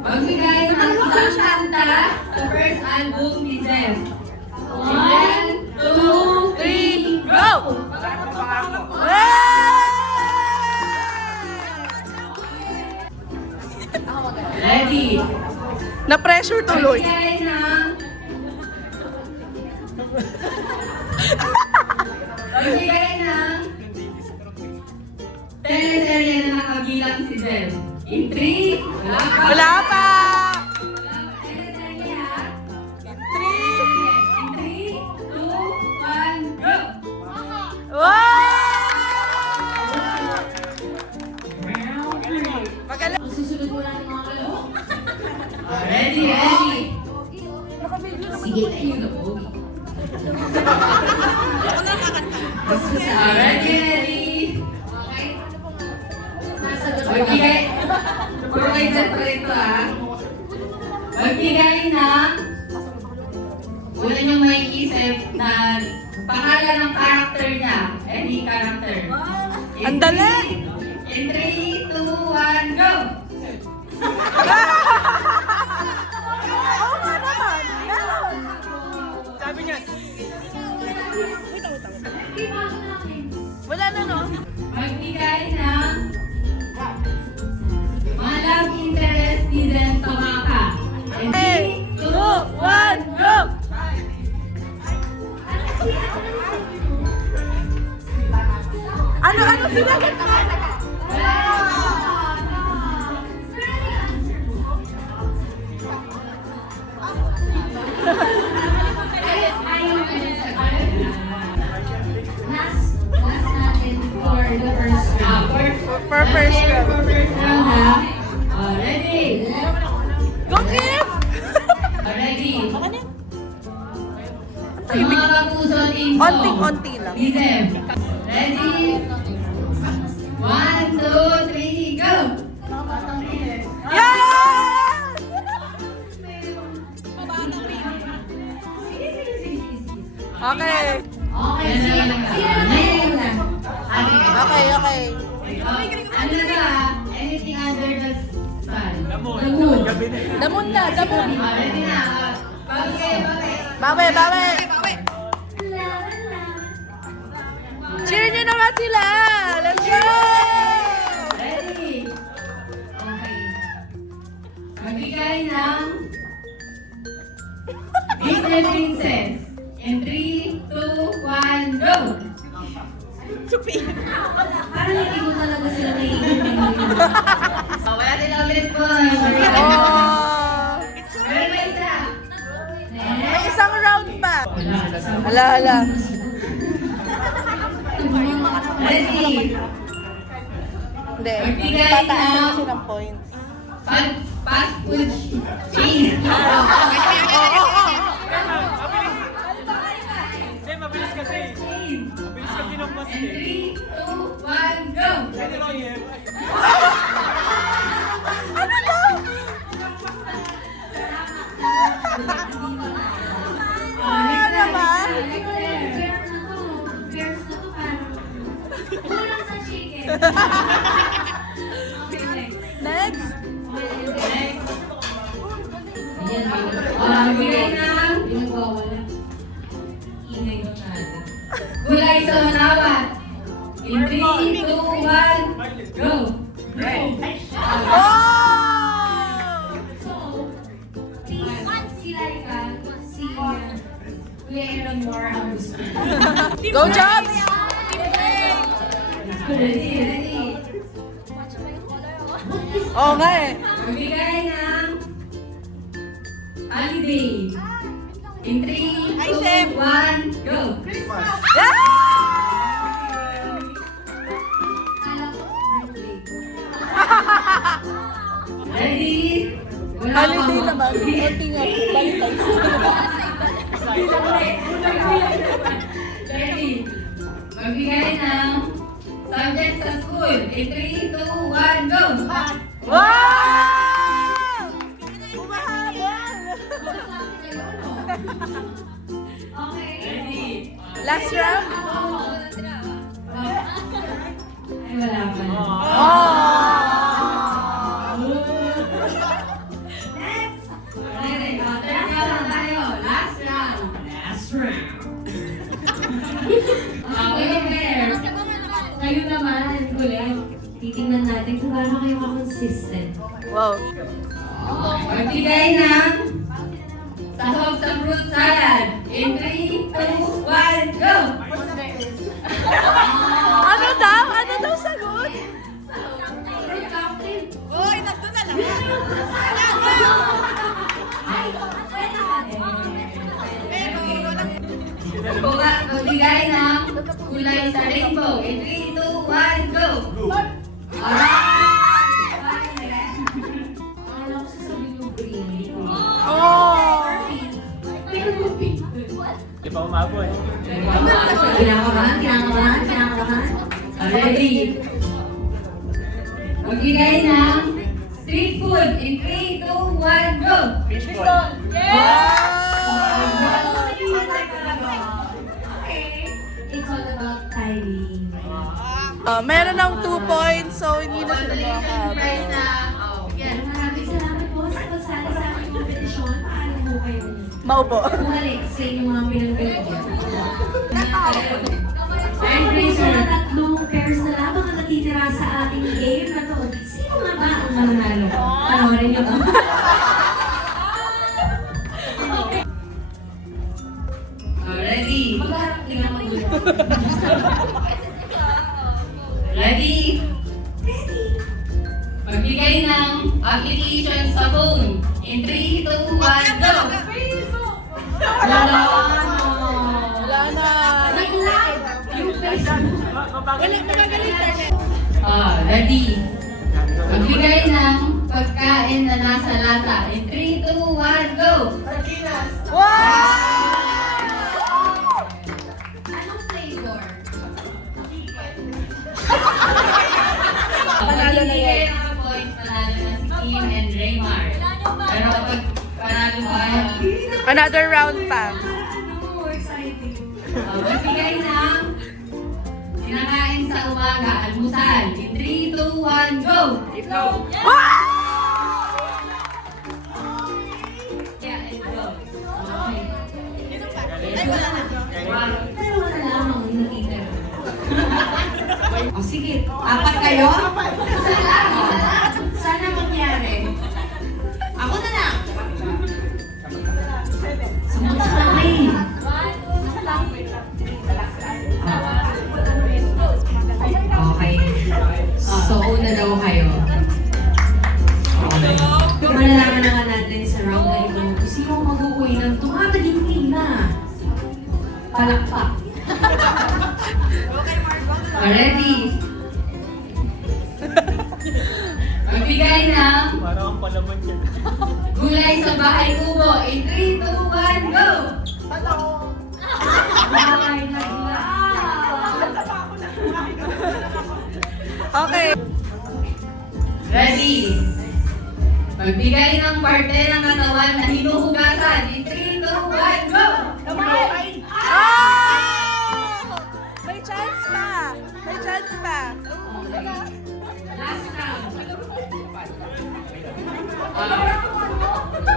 Magbigay ng isang kanta sa first album ni Zem. 1, 2, 3, go! Ready? Na-pressure tuloy. Magbigay ng... Magbigay ng... teleserye na nakabilang si Zem. In 3, wala pa. Wala pa! Wala pa. Teleserye ha? In 3. In 3, 2, 1, go! Wow! Magaling. Ang susunod mo natin mga kalahok. Ready, ready. Sige, tayo na po. Ready, ready. Okay. Magbigay. Puro kayo dyan pa rin ito ha. Magbigay ng una niyong may isip na pangalan ng character niya. Any character. Ang dali! In 3, 2, 1, go! Oo nga naman. Meron. Sabi niya. Wala na, no? Magbigay ng mga love interest ni Zen Tomaka. In 3, 2, 1, go! Ano sila? Last natin for the first round. For first round. For first round ha. Ready? Go, Kim! Ready? Sa Ay, mga kapuso team song. Onting-onti lang. Ni Zem. Ready? 1, 2, 3, go! Yes! Okay. Okay, sino na? Okay. Ano na ba? Anything under the sun? The moon. Damon na, damon. Ready na. Bawi. Bawi. Cheer nyo naman sila! Let's go! Ready? Okay. Magbigay ng Disney Princess. In 3, 2, 1, go! Supi. Parang hindi ko talaga sila naiintindihan. Wala din ulit po. Oh! Meron ba isa? May isang round pa. Hala. Ready? Hindi. Magbigay Tataas ng- kasi ng points. Fast food cheese. Hindi, mabilis kasi. Mabilis kasi ng bus And eh. 3, 2, 1, go! Pwede raw yun. Ano to? Ano ba? Next. Bigay ng gulay sa manawat. In 3, 2, 1, go! Oh! Go, Jobs! Ready, ready. Oo nga eh. Magbigay ng holiday. In 3, 2, 1, go! Ready? Holiday naman. Konti nga. Valentine's. Ready? Magbigay ng subject sa school. In 3, 2, 1, go! Wow! Umahabol! Ready? Last round? Ay, wala pa. Oh! Okay, fair. Kayo naman, kulit. Titingnan natin kung gaano kayo ka-consistent. Wow. Magbigay ng sahog sa fruit salad. In 3, 2, 1, go! Ano daw? Ano daw sagot? Uy, nandun na lang. Magbigay ng kulay sa rainbow. In 3, 2, 1, go! Alright! Alam ko sasabihin yung green. Oh! Pero yung pink. Di pa umabot. Kinakabahan. Ready? Magbigay ng street food. In 3, 2, 1, go! Fishball. It's all about timing. Meron ng 2 points, so hindi na sila makakabot. Maraming salamat po sa pagsali sa aking kompetisyon. Paano mo kayo Maupo. bumalik sa inyong mga pinanggalingan? Thank Sa tatlong pairs na lamang ang natitira sa ating game na to. Sino nga ba ang mananalo? Panoorin niyo ba? Ready? Magharap din ako dito. Ready? Magbigay ng application sa phone. In 3, 2, 1, go! Wala na. Wala na. Nag-live! Yung Facebook. Ready? Magbigay ng pagkain na nasa lata. In 3, 2, 1, go! Wow! Anong flavor? Panalo na yan. Points, panalo na si Kim and Raymar. Pero kapag panalo pa, Another round pa. Ano? Exciting. magbigay ng kinakain sa umaga, almusal. In 3, 2, 1, go! Yeah, and go. Pero wala lamang ang natitira. O sige, apat kayo? Isa lang. Sana mangyari. Ako na lang. Sumunod sa akin. Okay. So, una daw kayo. Malalaman naman natin sa round na ito kung sino ang mag-uwi ng tumataginting na palakpak. Ready? Magbigay ng Parang ang palaman yan. gulay sa bahay kubo. In 3, 2, 1, go! Ay, nagla! Okay. Ready? Magbigay ng parte ng katawan na hinuhugasan. In 3, 2, 1, go! Ah! May chance pa. May chance pa. Last round.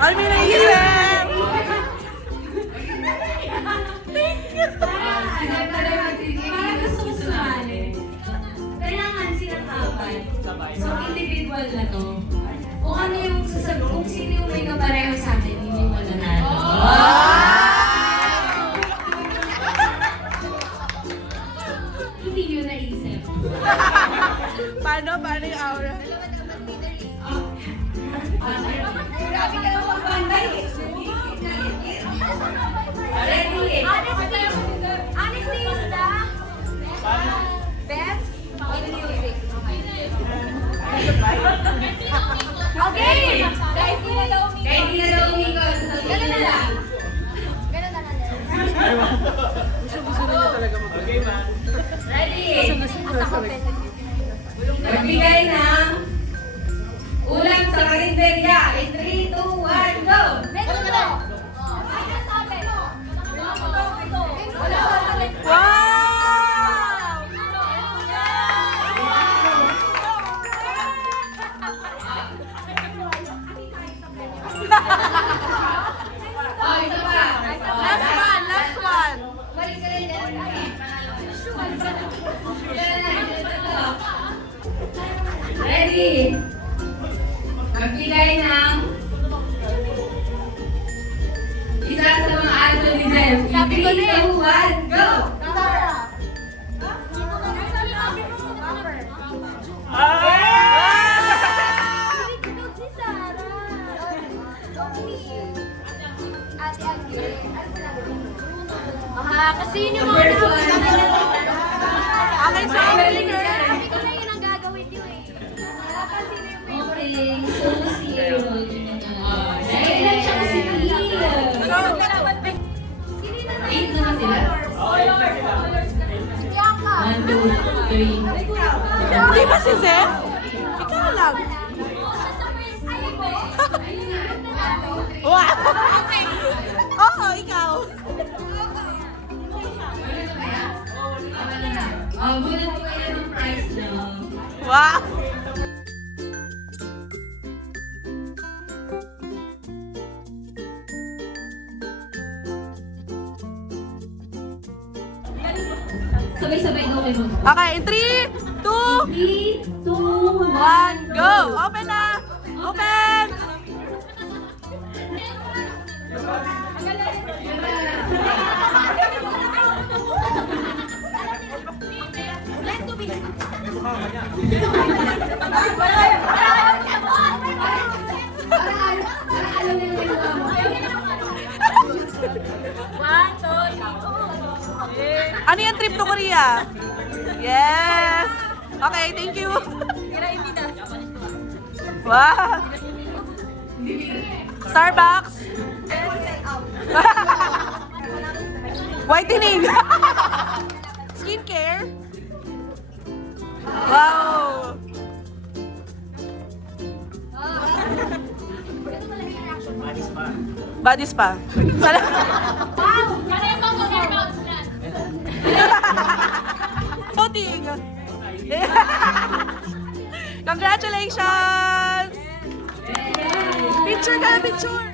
Ay, may naisip. Para gusto ko sumali. Kailangan sinatapan. So, individual na to. Kung ano yung sasabi, kung sino yung may kapareho sa akin, yun yung mananalo. Hindi nyo naisip. Paano? Paano yung aura? Grabe ka lang magbantay eh. Ready? Honesty is the best in music. Okay! Kahit di na daw umikot. Kahit di na daw umikot. Ganun na lang. Ganun na lang. Okay, man. Ready? Asa competitive. Magbigay ng ulam sa karinderya. In 3, 2, 1, go! Ganun na lang. Ay, nasabi. Wala. Wow! Oh, isa pa. Last one, last one. 2, 1, go! Kasi yun yung The mga first one. Okay, so Sabi ko na yun ang gagawin nyo eh. Kasi yun yung Okay, so si Errol. Ayun lang siya kasi Eight naman sila. Okay, yun lang sila. 1, 2, 3. Di ba si Zef? Ikaw lang. Wow! Oo, ikaw. Bulan po kayo ng prize nyo. Wow! Sabay-sabay daw kayo. Okay, in 3, 2, 3, 2, 1, go! Open na! Open! Ano yung trip to Korea? Yes! Okay, thank you! Wow! Starbucks! Whitening! Skincare? Wow! Body spa. Voting! Congratulations! Picture ka na, picture!